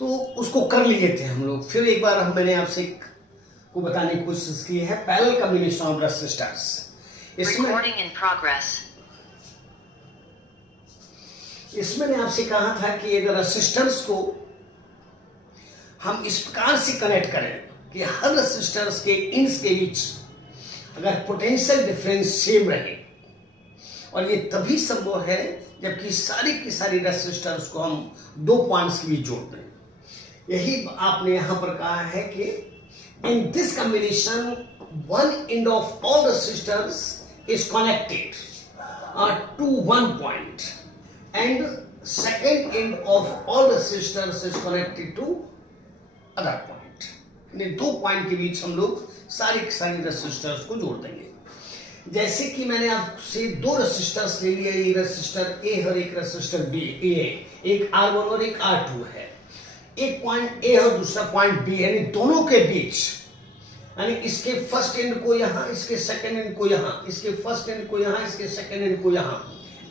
तो उसको कर लिए थे हम लोग। फिर एक बार मैंने आपसे को बताने की कोशिश की है पैरेलल कॉम्बिनेशन ऑफ रेसिस्टर्स। इसमें मैंने आपसे कहा था कि अगर रेसिस्टर्स को हम इस प्रकार से कनेक्ट करें कि हर रेसिस्टर्स के इन्स के बीच अगर पोटेंशियल डिफरेंस सेम रहे, और ये तभी संभव है जबकि सारी की सारी रेसिस्टर्स को हम दो पॉइंट्स के बीच जोड़ दें। यही आपने यहां पर कहा है कि in this combination one end of all resistors is connected to one point and second end of all resistors is connected to other point. इन दो पॉइंट के बीच हम लोग सारी की सारी रेसिस्टर्स को जोड़ देंगे। जैसे कि मैंने आपसे दो रेसिस्टर्स ले लिए, एक रेसिस्टर ए और एक रेसिस्टर बी, एक R1 और एक R2 है। एक पॉइंट ए और दूसरा पॉइंट बी, यानी दोनों के बीच, यानी इसके फर्स्ट एंड को यहां, इसके सेकंड एंड को यहां, इसके फर्स्ट एंड को यहां, इसके सेकंड एंड को यहां,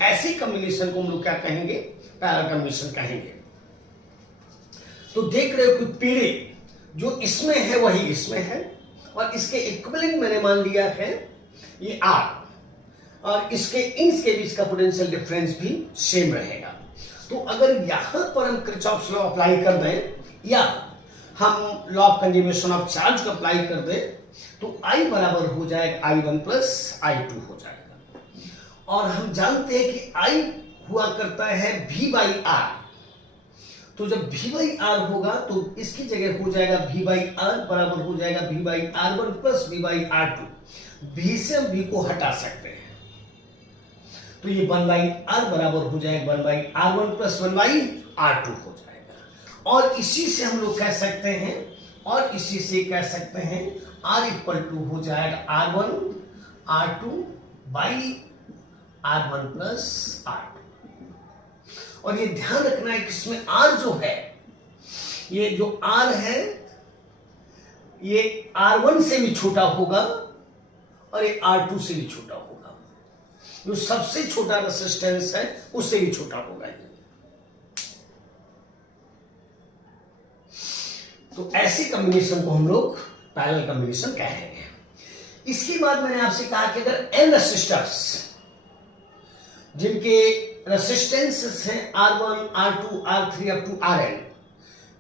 ऐसी कॉम्बिनेशन को हम लोग क्या कहेंगे? पैरेलल कॉम्बिनेशन कहेंगे। तो देख रहे हो कि पीढ़ी जो इसमें है वही इसमें है, और इसके इक्विवेलेंट मैंने मान लिया है ये R, और इसके इन्स के बीच का पोटेंशियल डिफरेंस भी सेम रहेगा। तो अगर यहां पर हम किरचॉफ्स लॉ अप्लाई कर दें या हम law of conservation of charge को अप्लाई कर दें तो I बराबर हो जाएगा I1 प्लस I2 हो जाएगा। और हम जानते हैं कि I हुआ करता है V बाई R, तो जब V बाई R होगा तो इसकी जगह हो जाएगा V बाई R बराबर हो जाएगा V by R1 plus V by R2। V से हम V को हटा सकते हैं, तो ये 1 बाई R बराबर हो जाएगा 1 by R1 plus 1 by R2 हो जाएगा। और इसी से हम लोग कह सकते हैं, और इसी से कह सकते हैं R इक्वल टू हो जाएगा R1 R2 by R1 plus R2। और ये ध्यान रखना है कि इसमें R जो है, ये जो R है ये R1 से भी छोटा होगा और ये R2 से भी छोटा होगा। जो सबसे छोटा रेसिस्टेंस है उससे भी छोटा होगा। तो ऐसी कॉम्बिनेशन को हम लोग पैरेलल कॉम्बिनेशन कह रहे हैं। इसके बाद मैंने आपसे कहा कि अगर n रेसिस्टर्स जिनके रेसिस्टेंस हैं R1 R2 R3 up to Rn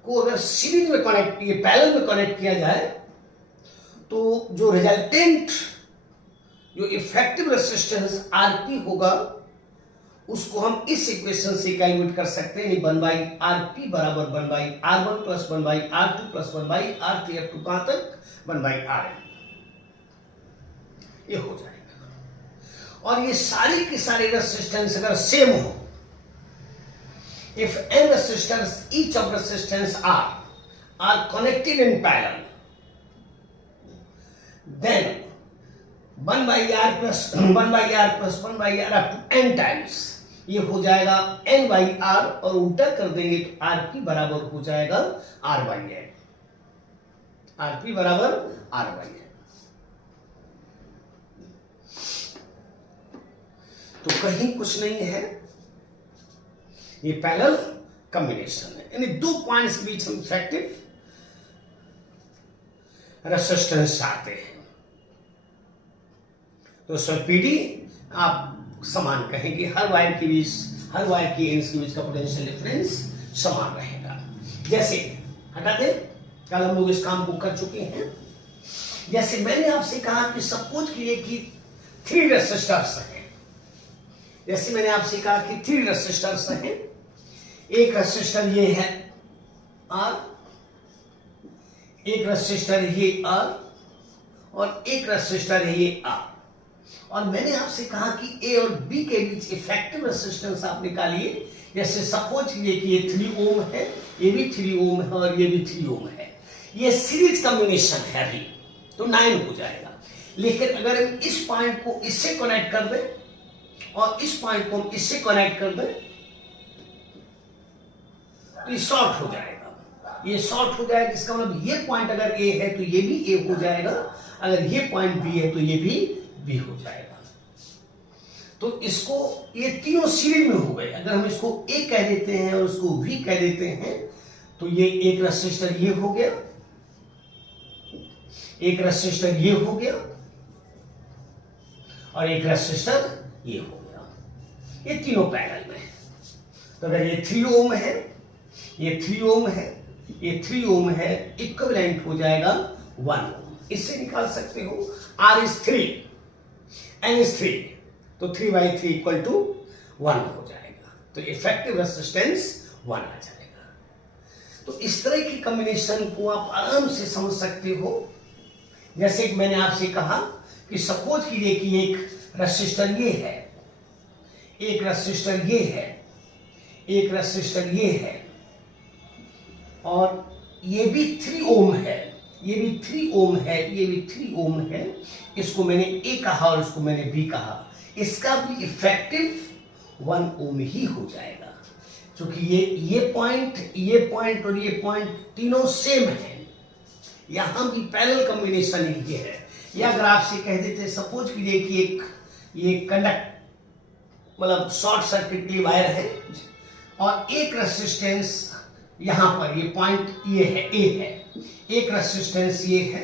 को अगर सीरीज में कनेक्ट, ये पैरेलल में कनेक्ट किया जाए तो जो रिजल्टेंट जो इफेक्टिव रेसिस्टेंस Rp होगा उसको हम इस इक्वेशन से कैलकुलेट कर सकते हैं। 1 बाई Rp बराबर 1 by R1 plus 1 by R2 plus 1 by R3 up to कहां तक? 1 बाई Rn। ये हो जाएगा। और ये सारी की सारी रेसिस्टेंस अगर सेम हो, if n resistance each of resistance are connected in parallel, then 1 by R plus 1 by R plus 1 by R up to n times, ये हो जाएगा n बाई R, और उल्टा कर देंगे तो Rp बराबर हो जाएगा R बाई n। Rp बराबर R बाई n। तो कहीं कुछ नहीं है, ये पैरेलल कॉम्बिनेशन है, यानी दो पॉइंट्स के बीच हम इफेक्टिव रेसिस्टेंस चाहते हैं। तो सर पीडी आप समान कहेंगे, हर वायर के बीच, हर वायर के एंड्स के बीच का पोटेंशियल डिफरेंस समान रहेगा। जैसे हटा दे, कल हम लोग इस काम को कर चुके हैं। जैसे मैंने आपसे कहा कि सपोज कीजिए कि 3 रेसिस्टर्स हैं, जैसे मैंने आपसे कहा कि 3 रेसिस्टर्स हैं। एक रेसिस्टर ये है R, एक रेसिस्टर ये R, और एक रेसिस्टर ये R। और मैंने आपसे कहा कि ए और बी के बीच इफेक्टिव रेसिस्टेंस आप निकालिए। जैसे सपोज कीजिए कि ये 3 ओम है, ये भी 3 ओम है और ये भी 3 ओम है। ये सीरीज कॉम्बिनेशन है अभी, तो 9 हो जाएगा। लेकिन अगर हम इस पॉइंट को इससे कनेक्ट कर दें और इस पॉइंट को हम इससे कनेक्ट कर दें तो ये शॉर्ट हो जाएगा। ये शॉर्ट हो जाएगा, इसका मतलब ये पॉइंट अगर ए है तो ये भी ए हो जाएगा, अगर ये पॉइंट बी है तो ये भी बी हो जाएगा। तो इसको ये तीनों सीरीज में हो गए। अगर हम इसको ए कह देते हैं और इसको वी कह देते हैं तो ये एक रेसिस्टर ये हो गया, एक रेसिस्टर ये हो गया और एक रेसिस्टर ये हो गया। ये तीनों पैरेलल में है। तो अगर ये 3 ओम है, ये 3 ओम है, ये 3 ओम है, इक्विवेलेंट हो जाएगा 1 ओम। इससे निकाल सकते हो R is 3, N is 3, तो 3/3 इक्वल टू 1 हो जाएगा। तो इफेक्टिव रेसिस्टेंस 1 आ जाएगा। तो इस तरह की कॉम्बिनेशन को आप आराम से समझ सकते हो। जैसे कि मैंने आपसे कहा कि सपोज कीजिए कि एक रेसिस्टर ये है, एक रेसिस्टर ये है, एक रेसिस्टर ये है और ये भी 3 ओम है, ये भी 3 ओम है, ये भी 3 ओम है। इसको मैंने ए कहा और इसको मैंने बी कहा। इसका भी इफेक्टिव 1 ओम ही हो जाएगा, क्योंकि ये पॉइंट और ये पॉइंट तीनों सेम है। यहां भी पैरेलल कॉम्बिनेशन ये है। या अगर आपसे कह देते सपोज कीजिए कि एक ये कंडक्ट मतलब शॉर्ट सर्किट की वायर है और एक रेसिस्टेंस यहां पर, ये पॉइंट ये है, ए है, एक रेसिस्टेंस ये है,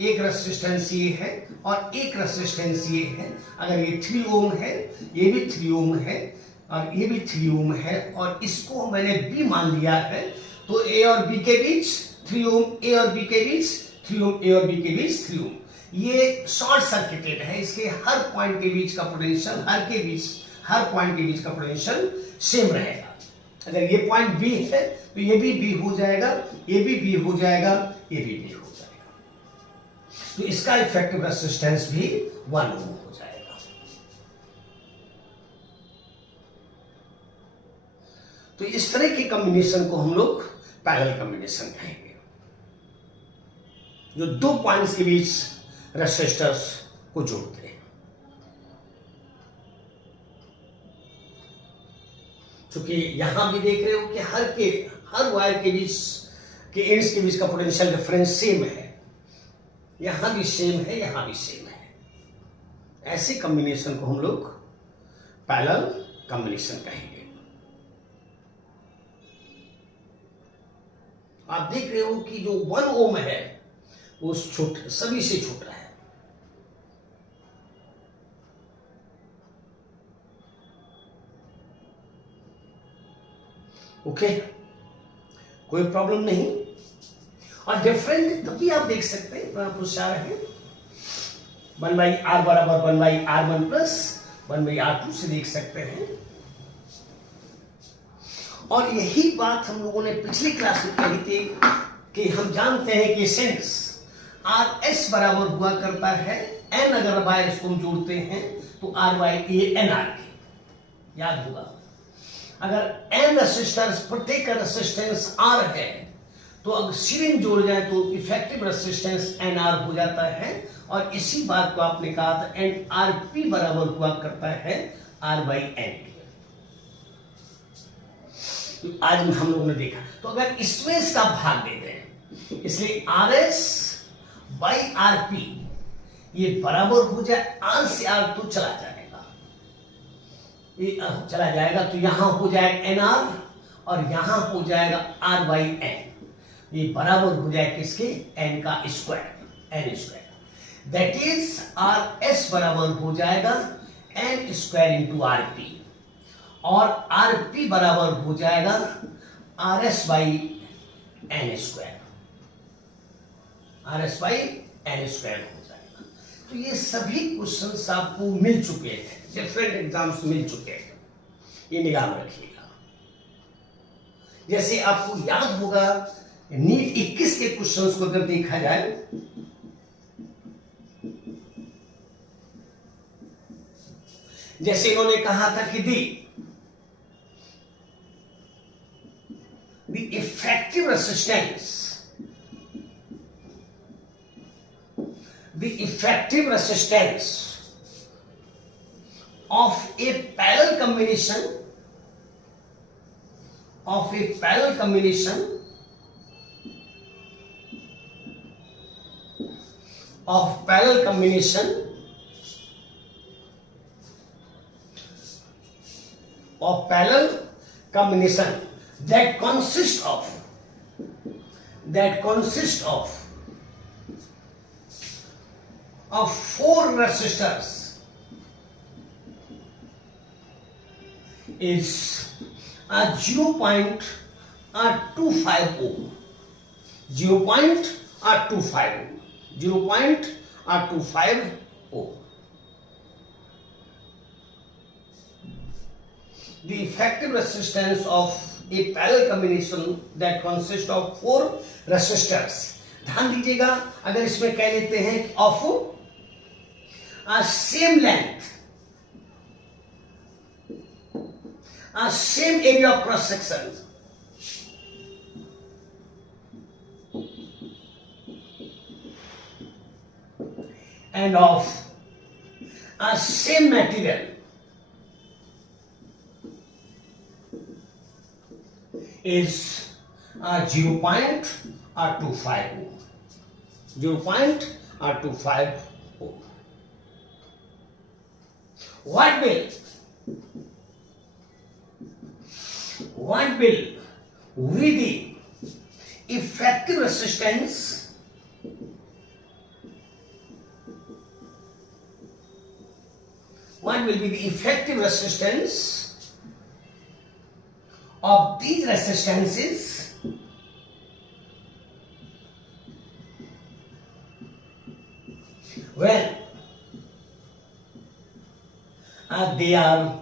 एक रेसिस्टेंस ये है और एक रेसिस्टेंस ये है। अगर ये 3 ओम है, ये भी 3 ओम है और ये भी 3 ओम है और इसको मैंने बी मान लिया है, तो ए और बी के बीच 3 ओम, ए और बी के बीच 3 ओम, ए और बी के बीच 3 ओम। ये शॉर्ट सर्किटेड है, इसके हर पॉइंट के बीच का पोटेंशियल, हर पॉइंट के बीच का पोटेंशियल सेम रहेगा। अगर ये पॉइंट बी है तो ये भी बी हो जाएगा, ये भी बी हो जाएगा, ये भी बी हो जाएगा। तो इसका इफेक्टिव रेसिस्टेंस भी 1 ओम हो जाएगा। तो इस तरह की कॉम्बिनेशन को हम लोग पैरेलल कॉम्बिनेशन कहेंगे, जो 2 पॉइंट्स के बीच रेसिस्टर्स को जोड़ते हैं। क्योंकि यहां भी देख रहे हो कि हर वायर के बीच के एंड्स के बीच का पोटेंशियल डिफरेंस सेम है। यहां भी सेम है, यहां भी सेम है। ऐसे कॉम्बिनेशन को हम लोग पैरेलल कॉम्बिनेशन कहेंगे। आप देख रहे हो कि जो 1 ओम है वो सभी से छोटा है। ओके, कोई प्रॉब्लम नहीं। और डिफरेंट तभी आप देख सकते हैं, तो आप होशियार है। 1/r बराबर 1/r1 प्लस 1/r2 से देख सकते हैं। और यही बात हम लोगों ने पिछली क्लास में कही थी कि हम जानते हैं कि सिंस RS बराबर हुआ करता है N, अगर वायर इसको हम जोड़ते हैं तो R/A NR के, याद होगा। अगर N रेसिस्टेंस, प्रत्येक रेसिस्टेंस R है, तो अगर सीरीज जोड़ जाए तो इफेक्टिव रेसिस्टेंस NR हो जाता है। और इसी बात को आपने कहा था NRP बराबर हुआ करता है R/N के। तो आज हम लोगों ने देखा, तो अगर इसमें इसका भाग दे दें, इसलिए RS/RP ये बराबर हो जाए R से R, तो चला जाएगा, ये चला जाएगा, तो यहां हो जाएगा NR और यहां हो जाएगा R/N। ये बराबर हो जाए किसके? N का square, N square. That is RS बराबर हो जाएगा N स्क्वायर इंटू RP और RP बराबर हो जाएगा RS/N स्क्वायर, RS/N स्क्वायर हो जाएगा। तो ये सभी क्वेश्चंस आपको मिल चुके हैं, डिफरेंट एग्जाम्स मिल चुके हैं, ये निगाह में रखिएगा। जैसे आपको याद होगा नीट 21 के क्वेश्चंस को अगर देखा जाए, जैसे इन्होंने कहा था कि the effective resistance, the effective resistance of a parallel combination of a parallel combination of parallel combination of parallel combination that consists of that consists of 4 resistors is a 0.25 ohm. 0.25 ohm. The effective resistance of a parallel combination that consists of 4 resistors. ध्यान दीजिएगा, अगर इसमें कह लेते हैं of same length, same area of cross section, and of same material is 0.25 ohm. 0.25 ohm. What will be the effective resistance of these resistances when they are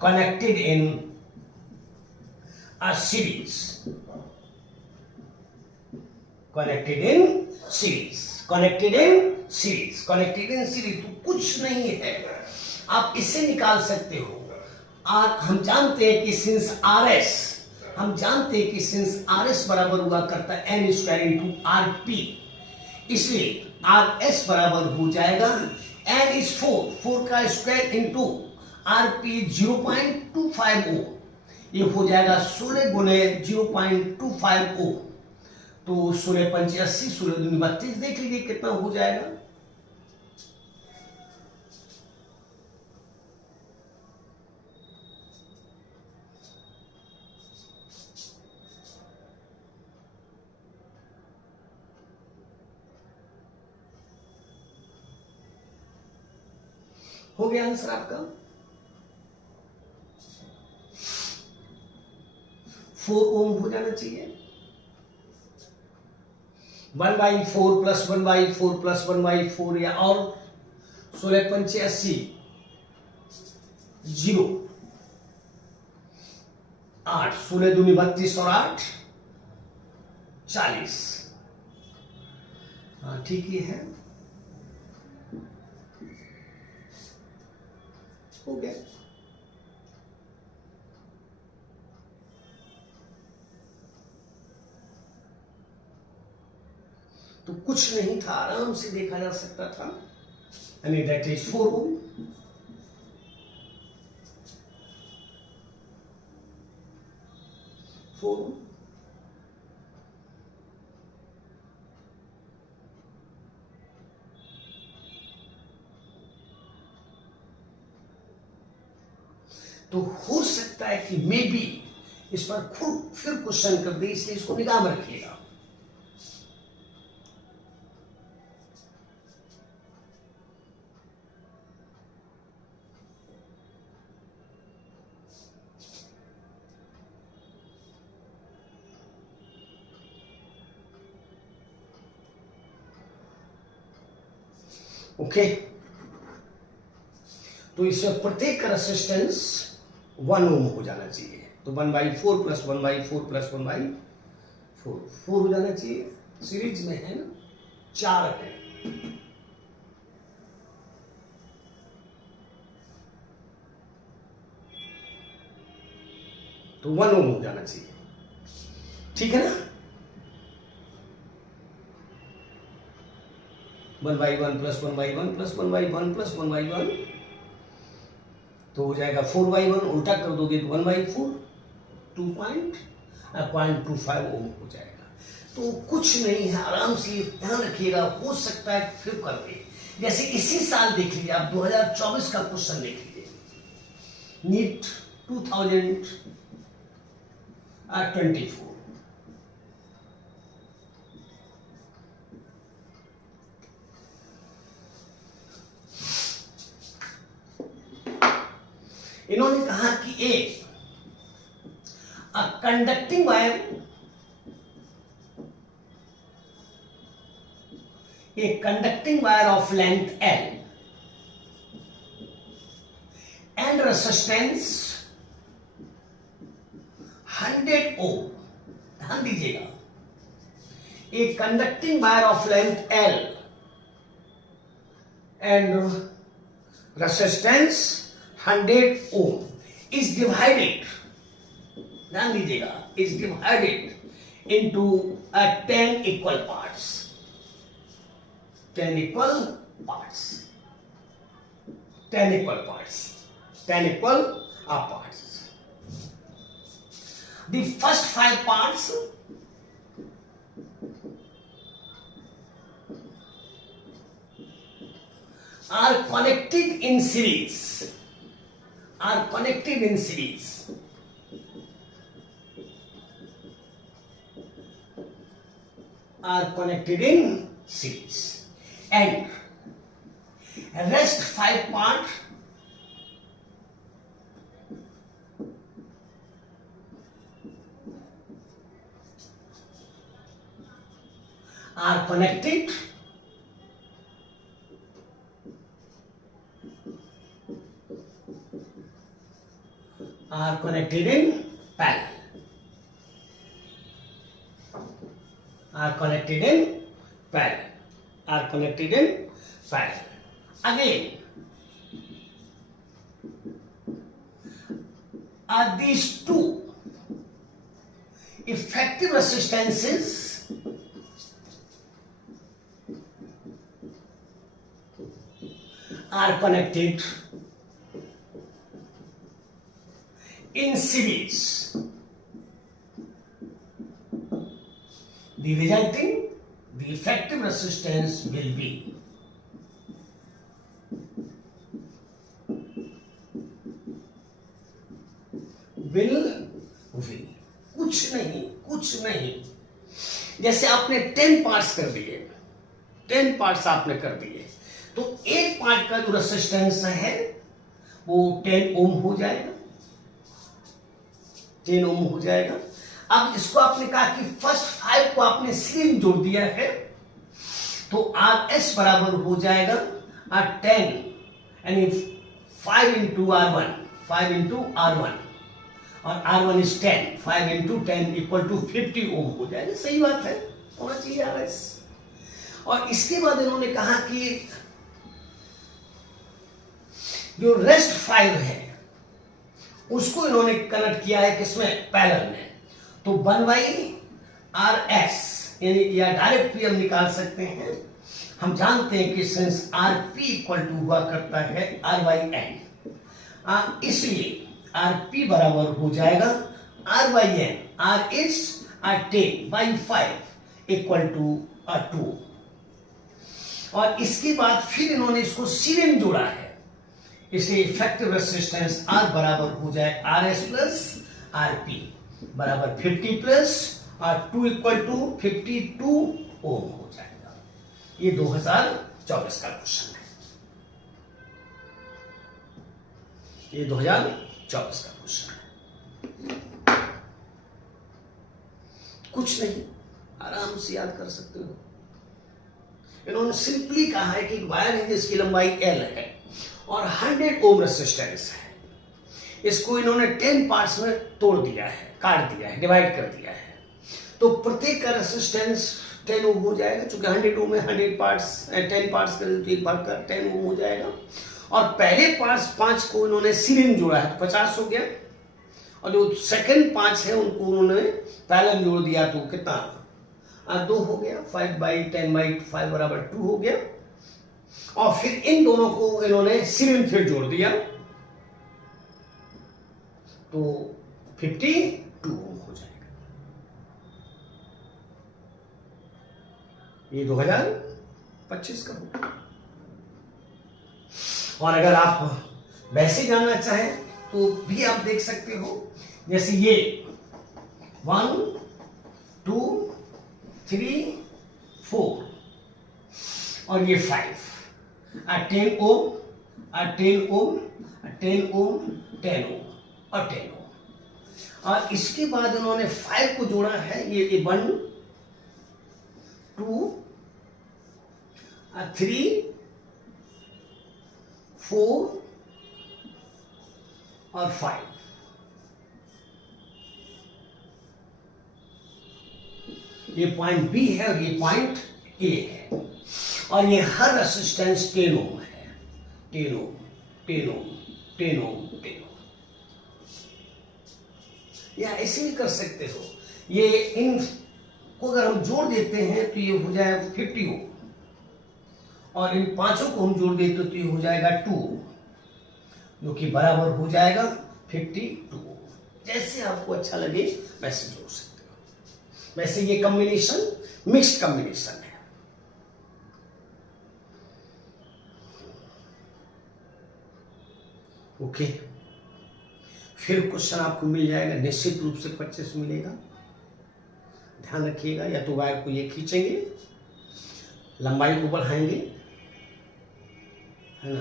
connected in a series. Connected in series. तो कुछ नहीं है, आप इससे निकाल सकते हो। हम जानते हैं कि सिंस RS बराबर हुआ करता है N स्क्वायर इंटू RP, इसलिए RS बराबर हो जाएगा N इज 4 का स्क्वायर इंटू RP 0.25 ओम, ये हो जाएगा 16 गुणे 0.25 ओम, तो 16 पंचे 80, 16 दूनी 32, देख लीजिए कितना हो जाएगा। हो गया आंसर आपका 4 ओम हो जाना चाहिए। 1/4 प्लस 1/4 प्लस 1/4 या और 16 पंचे 80, 0 8, 16 दूनी 32 और 8 40। हाँ ठीक ही है, हो गया। तो कुछ नहीं था, आराम से देखा जा सकता था, यानी दैट इज 4 ओम। तो हो सकता है कि मे बी इस पर खुद फिर क्वेश्चन कर दे, इसलिए इसको निगाह में रखिएगा। ओके, तो इसमें प्रत्येक का रेसिस्टेंस 1 ओम हो जाना चाहिए, तो 1/4 प्लस 1/4 प्लस 1/4 4 हो जाना चाहिए। सीरीज में है ना, 4 है, तो 1 ओम हो जाना चाहिए, ठीक है ना। 1/1 प्लस 1/1 प्लस 1/1 प्लस 1/1, तो हो जाएगा 4/1, उल्टा कर दोगे तो 1/4, 2.25 ओम हो जाएगा। तो कुछ नहीं है, आराम से ध्यान रखिएगा, हो सकता है फिर कर दे। जैसे इसी साल देख लीजिए आप, 2024 का क्वेश्चन देख लीजिए, नीट 2024 24। इन्होंने कहा कि a conducting wire, a conducting wire of length L and resistance 100 ohm, ध्यान दीजिएगा, a conducting wire of length L and resistance 100 ohm is divided, ध्यान दीजिएगा, is divided into 10 equal parts, 10 equal parts, 10 equal parts, 10 equal parts. The first 5 parts are connected in series, are connected in series, are connected in series, and rest 5 part are connected in parallel, are connected in parallel, are connected in parallel. Again, are these two effective resistances are connected in series. The resulting, the effective resistance will be कुछ नहीं, जैसे आपने 10 parts कर दिए, 10 parts आपने कर दिए, तो एक पार्ट का जो रेजिस्टेंस है वो 10 ओम हो जाएगा, 10 ओम हो जाएगा। अब इसको आपने कहा कि फर्स्ट 5 को आपने सीरीज में जोड़ दिया है, तो आर एस बराबर हो जाएगा 10 यानी 5 इंटू R1, 5 इंटू R1 और R1 is 10, 5 into 10 equal to 50 ohm हो जाएगा। सही बात है, होना चाहिए आर एस। और इसके बाद इन्होंने कहा कि जो रेस्ट 5 है उसको इन्होंने कनेक्ट किया है किसमें, पैरेलल में, तो 1/RS यानी या डायरेक्ट पी हम निकाल सकते हैं। हम जानते हैं कि सिंस RP इक्वल टू हुआ करता है R/N, इसलिए RP बराबर हो जाएगा R/N, R is 10/5 equal to 2। और इसके बाद फिर इन्होंने इसको सीरीज में जोड़ा है, इसलिए इफेक्टिव रेजिस्टेंस R बराबर हो जाए RS प्लस RP बराबर 50 प्लस 2 इक्वल टू 52 ओम हो जाएगा। ये 2024 का क्वेश्चन है, ये 2024 का क्वेश्चन है। कुछ नहीं, आराम से याद कर सकते हो। इन्होंने सिंपली कहा है कि एक वायर है जिसकी लंबाई L है और 100 ओम रेजिस्टेंस है, इसको इन्होंने 10 पार्ट्स में तोड़ दिया है, काट दिया है, डिवाइड कर दिया है, तो प्रत्येक का रेजिस्टेंस 10 ओम हो जाएगा। चूंकि 100 ओम में 100 पार्ट्स 10 पार्ट्स करें तो एक भाग का 10 ओम हो जाएगा। और पहले पार्ट्स 5 को इन्होंने सीरीज में जोड़ा है, 50 हो गया, और जो सेकंड 5 है उनको उन्होंने पैरेलल में जोड़ दिया, तो कितना 2 हो गया, 5/10/5 बराबर 2 हो गया। और फिर इन दोनों को इन्होंने सीरीज में फिर जोड़ दिया, तो 52 हो जाएगा। ये 2025 का होगा। और अगर आप वैसे जानना चाहें तो भी आप देख सकते हो, जैसे ये 1 2 3 4 और ये 5 10 ओम 10 ओम 10 ओम 10 ओम और 10 ओम। और इसके बाद उन्होंने 5 को जोड़ा है, ये 1 2 3 4 और 5। ये पॉइंट बी है और ये पॉइंट ए है, और ये हर रेसिस्टेंस 10 ओम है। 10 ओम 10 ओम 10 ओम 10 ओम। या ऐसे भी कर सकते हो, ये इन को अगर हम जोड़ देते हैं तो ये हो जाएगा 50 ओम, और इन पांचों को हम जोड़ देते तो ये हो जाएगा 2 ओम, जो कि बराबर हो जाएगा 52 ओम। जैसे आपको अच्छा लगे वैसे जोड़ सकते हो। वैसे ये कॉम्बिनेशन मिक्स्ड कॉम्बिनेशन है। ओके, फिर क्वेश्चन आपको मिल जाएगा, निश्चित रूप से 25 मिलेगा। ध्यान रखिएगा, या तो वायर को ये खींचेंगे, लंबाई को बढ़ाएंगे, है ना,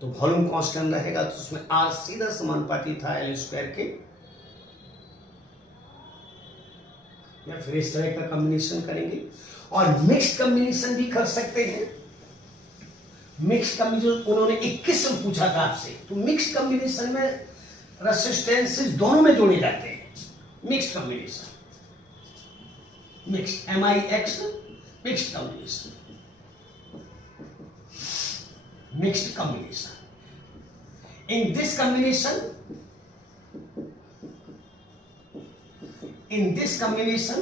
तो वॉल्यूम कांस्टेंट रहेगा, तो उसमें आर सीधा समानुपाती था एल स्क्वायर के, या फिर इस तरह का कॉम्बिनेशन करेंगे। और मिक्स्ड कॉम्बिनेशन भी कर सकते हैं। मिक्स कॉम्बिनेशन उन्होंने 21 में पूछा था आपसे, तो मिक्स कॉम्बिनेशन में रेसिस्टेंसेस दोनों में जोड़े जाते हैं। Mix combination, mix MIX, mixed combination, mixed combination. In this combination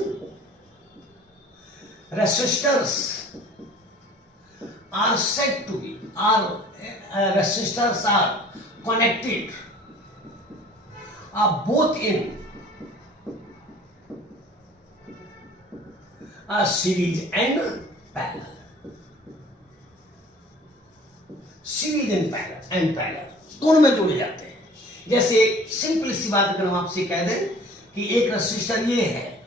resistors are said to be, resistors are connected both in series and parallel. Series and parallel दोनों में जोड़े जाते हैं। जैसे सिंपल सी बात अगर हम आपसे कह दें कि एक रेसिस्टर ये है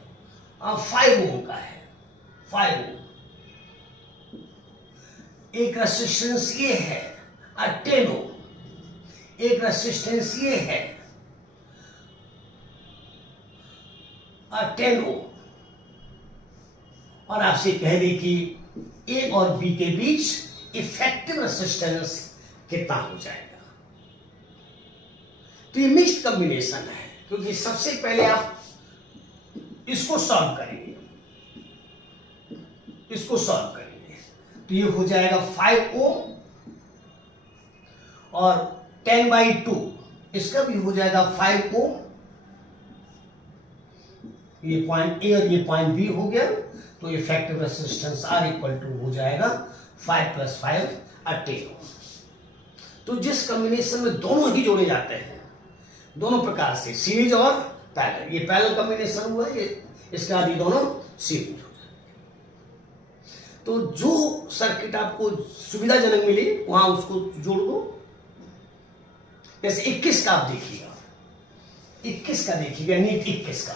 5 ओम का है, 5 ओम। एक रेसिस्टेंस ये है 10 ओम, एक रेसिस्टेंस ये है 10 ओम, और आपसे कह दें कि ए और बी के बीच इफेक्टिव रेसिस्टेंस कितना हो जाएगा। तो ये मिक्स्ड कॉम्बिनेशन है, क्योंकि सबसे पहले आप इसको सॉल्व करेंगे, इसको सॉल्व करेंगे, तो ये हो जाएगा 5 ओम और 10/2, इसका भी हो जाएगा 5 ओम। ये पॉइंट ए और ये पॉइंट बी हो गया, तो इफेक्टिव रेसिस्टेंस R = हो जाएगा 5 + 5 10 ओम। तो जिस कॉम्बिनेशन में दोनों ही जोड़े जाते हैं, दोनों प्रकार से, सीरीज और पैरेलल, ये पैरेलल कॉम्बिनेशन हुआ, ये इसके बाद ये दोनों सीरीज हो जाते हैं। तो जो सर्किट आपको सुविधाजनक मिले वहां उसको जोड़ दो। जैसे 21 का आप देखिएगा, 21 का देखिएगा, नीट 21 का,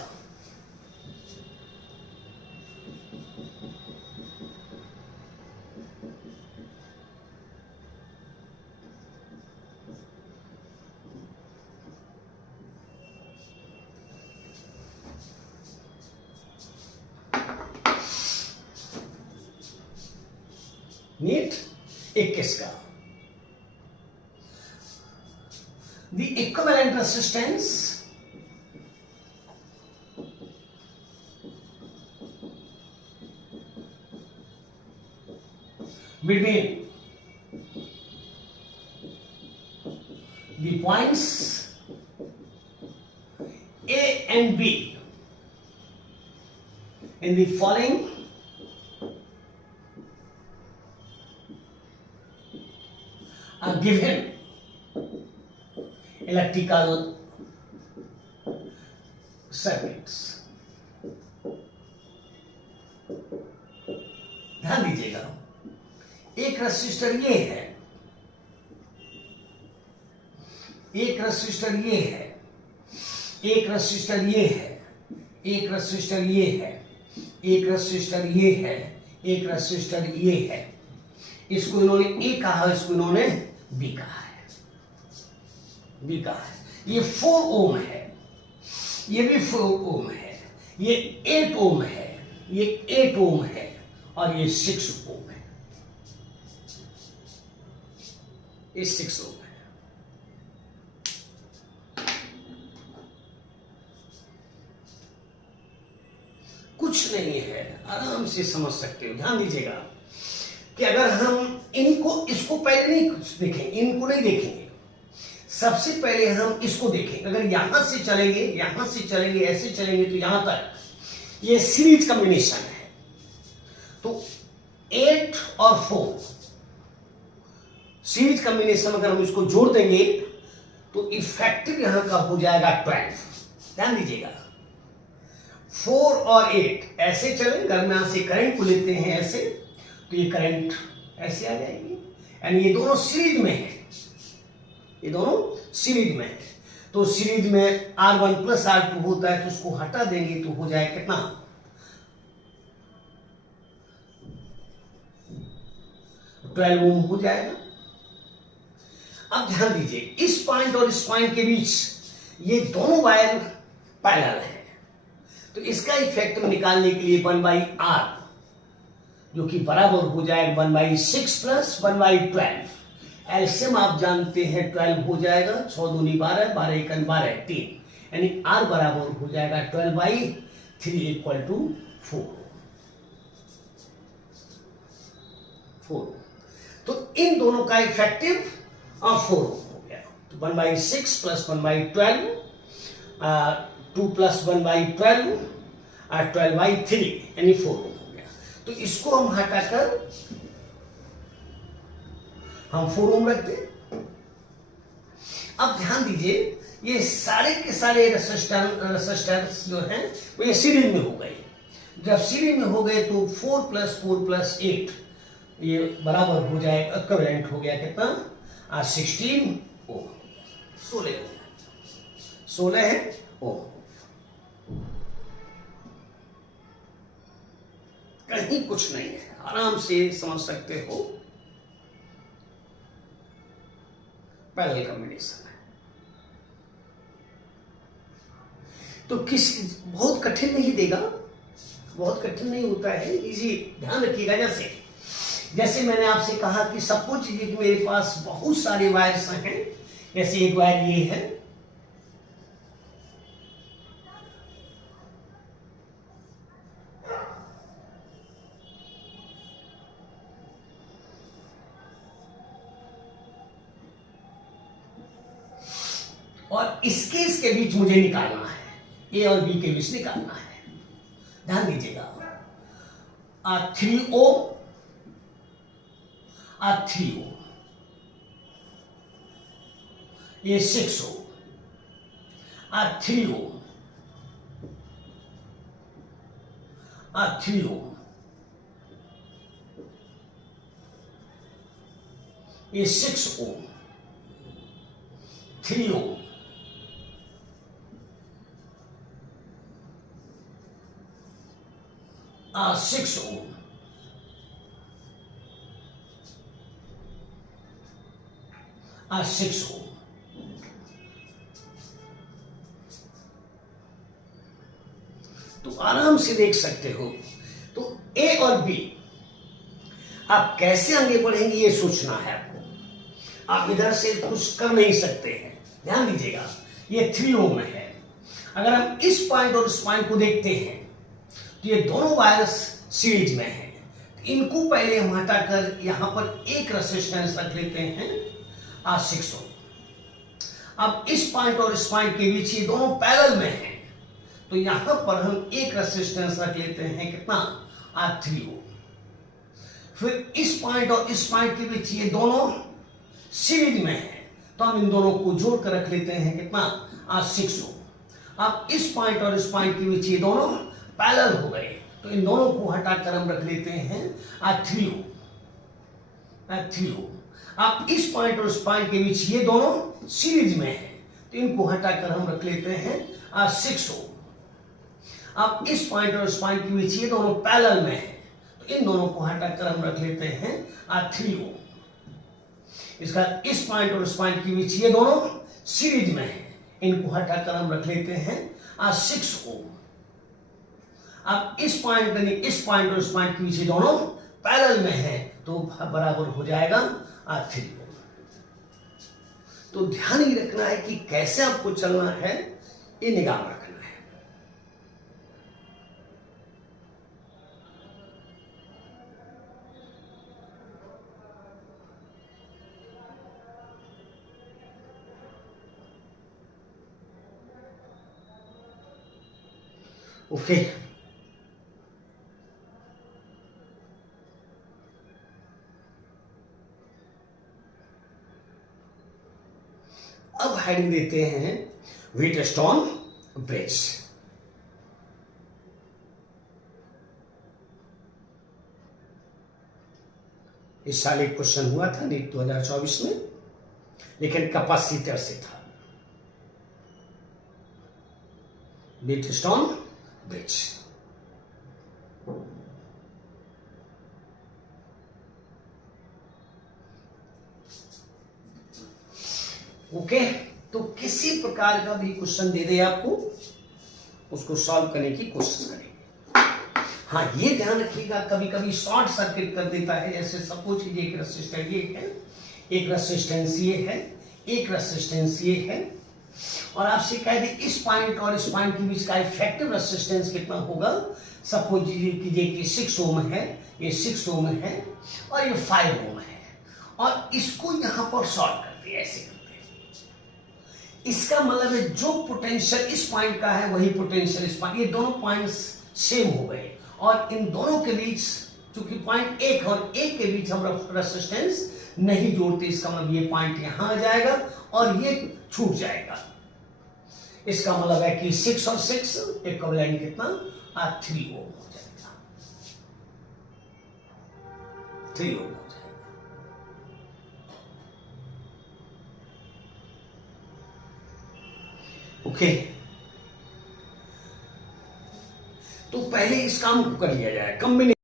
नीट 21 का, the equivalent resistance between the points A and B in the following are given electrical circuits। ध्यान दीजिएगा, एक रेसिस्टर ये है, एक रेसिस्टर ये है, एक रेसिस्टर ये है, एक रेसिस्टर ये है, एक रेसिस्टर ये है, एक रेसिस्टर ये है। इसको इन्होंने ए कहा, इसको इन्होंने बी कहा है, बी कहा है। ये 4 ओम है, ये भी 4 ओम है, ये 8 ओम है, ये 8 ओम है, और ये 6 ओम है, ये 6 ओम है। कुछ नहीं है, आराम से समझ सकते हो। ध्यान दीजिएगा कि अगर हम इनको, इसको पहले नहीं कुछ देखेंगे, इनको नहीं देखेंगे, सबसे पहले हम इसको देखेंगे। अगर यहां से चलेंगे, यहां से चलेंगे, ऐसे चलेंगे तो यहां तक ये सीरीज कॉम्बिनेशन है। तो 8 और 4 सीरीज कॉम्बिनेशन अगर हम इसको जोड़ देंगे तो इफेक्टिव यहां का हो जाएगा 12। ध्यान दीजिएगा, 4 और 8 ऐसे चले, अगर मैं यहां से करंट को लेते हैं ऐसे, तो ये करंट ऐसे आ जाएगी, यानी ये दोनों सीरीज में है, ये दोनों सीरीज में है। तो सीरीज में R1 प्लस R2 होता है, तो उसको हटा देंगे तो हो जाए कितना, 12 ओम हो जाएगा। अब ध्यान दीजिए, इस पॉइंट और इस पॉइंट के बीच ये दोनों वायर पैरेलल है, तो इसका इफेक्ट निकालने के लिए 1/R जो कि बराबर हो जाएगा 1/6 प्लस 1/12। एलसीएम आप जानते हैं 12 हो जाएगा, 6 दूनी 12, 12 एकन 12, 3, यानी R बराबर हो जाएगा 12/3 इक्वल टू 4। तो इन दोनों का इफेक्टिव 4 हो गया। तो 1/6 प्लस 1/12, 2 प्लस 1/12 और 12/3 यानी 4 हो गया। तो इसको हम हटाकर हम 4 ओम रखते। अब ध्यान दीजिए, ये सारे के सारे रेसिस्टेंस जो हैं वो ये सीरीज में हो गए। जब सीरीज में हो गए तो 4 प्लस 4 प्लस 8 ये बराबर हो जाए, इक्विवेलेंट हो गया कितना, 16 ओम, 16 ओम, 16 ओम। कहीं कुछ नहीं है, आराम से समझ सकते हो, पैरेलल कॉम्बिनेशन है। तो बहुत कठिन नहीं देगा, बहुत कठिन नहीं होता है, इजी। ध्यान रखिएगा, जैसे मैंने आपसे कहा कि सपोज कीजिए कि मेरे पास बहुत सारे वायर्स हैं, जैसे एक वायर ये है, और इसके बीच मुझे निकालना है, ए और बी के बीच निकालना है। ध्यान दीजिएगा, 3 ओम, 3 ओम, ये 6 ओम, 3 ओम, 3 ओम, ये 6 ओम, 3 ओम, 6 ओम, और 6 ओम। तो आराम से देख सकते हो। तो ए और बी आप कैसे आगे बढ़ेंगे ये सोचना है आपको, आप इधर से कुछ कर नहीं सकते हैं। ध्यान दीजिएगा, ये 3 ओम है। अगर हम इस पॉइंट और इस पॉइंट को देखते हैं तो ये दोनों वायर्स सीरीज में हैं। इनको पहले हम हटाकर यहां पर एक रेसिस्टेंस रख लेते हैं, 6 ओम। अब इस पॉइंट और इस पॉइंट के बीच ये दोनों पैरेलल में हैं, तो यहां पर हम एक रेसिस्टेंस रख लेते हैं, कितना, 3 ओम। फिर इस पॉइंट और इस पॉइंट के बीच ये दोनों सीरीज में हैं, तो हम इन दोनों को जोड़ कर रख लेते हैं, कितना, 6 ओम। अब इस पॉइंट और इस पॉइंट के बीच ये दोनों पैरेलल हो गए, तो इन दोनों को हटाकर हम रख लेते हैं 3 ओम, 3 ओम। अब इस पॉइंट और इस पॉइंट के बीच ये दोनों सीरीज में हैं, तो इनको हटाकर हम रख लेते हैं 6 ओम। अब इस पॉइंट और इस पॉइंट के बीच ये दोनों पैरेलल में है, तो इन दोनों को हटाकर हम रख लेते हैं 3 ओम। इसका इस पॉइंट और इस पॉइंट के बीच ये दोनों सीरीज में है, इनको हटाकर हम रख लेते हैं 6 ओम। अब इस पॉइंट और इस पॉइंट के बीच ये दोनों पैरेलल में है, तो बराबर हो जाएगा 3 ओम। तो ध्यान ही रखना है कि कैसे आपको चलना है, ये निगाह में रखना है। ओके, अब हेडिंग देते हैं व्हीटस्टोन ब्रिज। इस साल एक क्वेश्चन हुआ था नीट 2024 में, लेकिन कैपेसिटर से था। Wheatstone bridge. ओके, तो किसी प्रकार का भी क्वेश्चन दे दे आपको, उसको सॉल्व करने की कोशिश करेंगे। हाँ, ये ध्यान रखिएगा कभी कभी शॉर्ट सर्किट कर देता है। जैसे सपोज कीजिए एक रेसिस्टर ये है, एक रेसिस्टेंस ये है, एक रेसिस्टेंस ये है, और आपसे कह दे इस पॉइंट और इस पॉइंट के बीच का इफेक्टिव रेसिस्टेंस कितना होगा। सपोज कीजिए कि 6 ओम है, ये 6 ओम है और ये 5 ओम है, और इसको यहां पर शॉर्ट करते हैं, ऐसे करते हैं। इसका मतलब है जो पोटेंशियल इस पॉइंट का है वही पोटेंशियल इस पॉइंट, ये दोनों पॉइंट्स सेम हो गए, और इन दोनों के बीच चूंकि पॉइंट एक और एक के बीच हम रेसिस्टेंस नहीं जोड़ते, इसका मतलब ये पॉइंट यहां आ जाएगा और ये छूट जाएगा। इसका मतलब है कि 6 और 6 इक्विवेलेंट कितना 3 ओम हो जाएगा, 3 ओम हो जाएगा। ओके, तो पहले इस काम को कर लिया जाए, कॉम्बिनेशन